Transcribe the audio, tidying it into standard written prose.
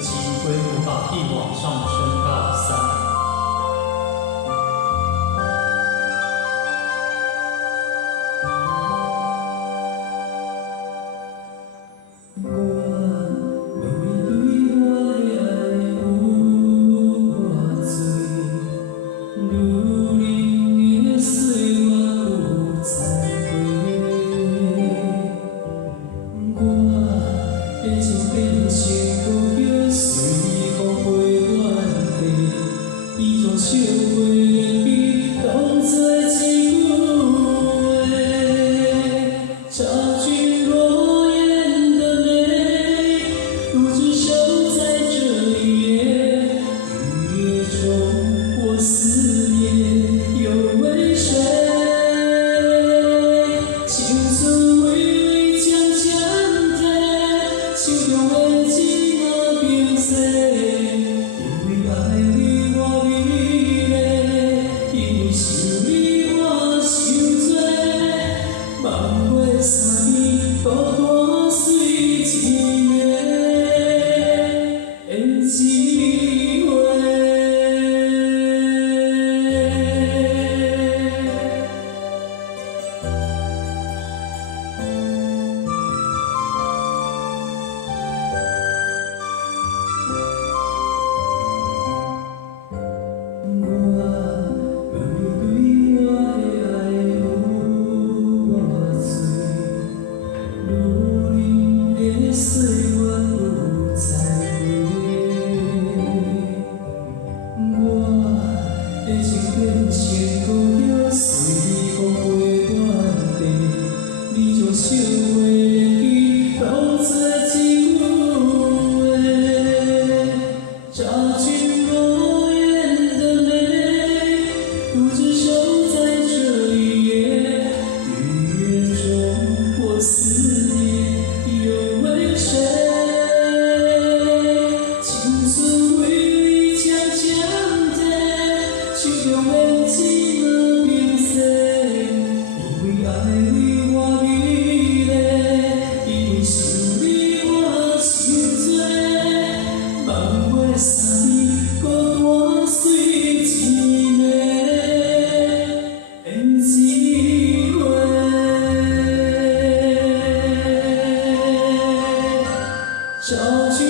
机会无法替往上升到3。笑话比当作一句话，找寻若言的美，独自守在这一夜。雨夜中，我思念又为谁？青春微微将将的，心中的寂寞变色，因为爱你我美丽，因为想你我想做，望过三年，孤单随一夜的机会。变成孤鸟，随风飞远地，你将笑话记当作一句话，找寻若言的美，独自守在这一夜。雨夜中，我思念又为谁？青春微微将将的，心中的寂寞变色，因为爱你我美丽，因为想你我想做，望过三年，孤单随一夜的机会。找寻